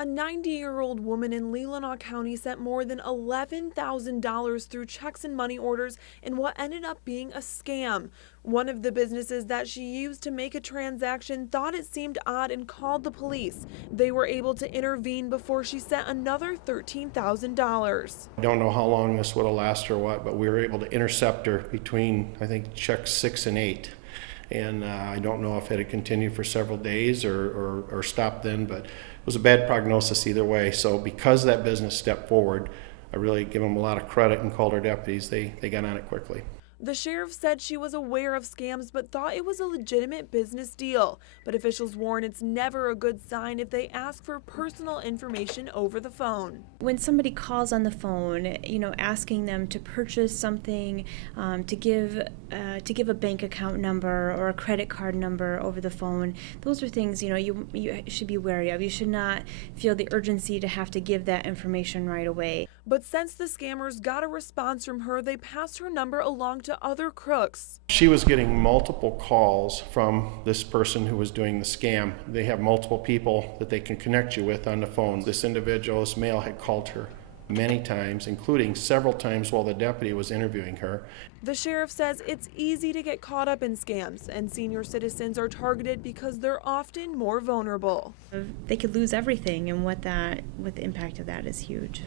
A 90-year-old woman in Leelanau County sent more than $11,000 through checks and money orders in what ended up being a scam. One of the businesses that she used to make a transaction thought it seemed odd and called the police. They were able to intervene before she sent another $13,000. I don't know how long this would have lasted or what, but we were able to intercept her between, I think, checks 6 and 8. And I don't know if it had continued for several days or stopped then, but it was a bad prognosis either way. So because that business stepped forward, I really give them a lot of credit and called our deputies. They got on it quickly. The sheriff said she was aware of scams but thought it was a legitimate business deal. But officials warn it's never a good sign if they ask for personal information over the phone. When somebody calls on the phone, asking them to purchase something, to give a bank account number or a credit card number over the phone, those are things you should be wary of. You should not feel the urgency to have to give that information right away. But since the scammers got a response from her, they passed her number along to other crooks. She was getting multiple calls from this person who was doing the scam. They have multiple people that they can connect you with on the phone. This individual, this male, had called her many times, including several times while the deputy was interviewing her. The sheriff says it's easy to get caught up in scams, and senior citizens are targeted because they're often more vulnerable. They could lose everything, and what the impact of that is huge.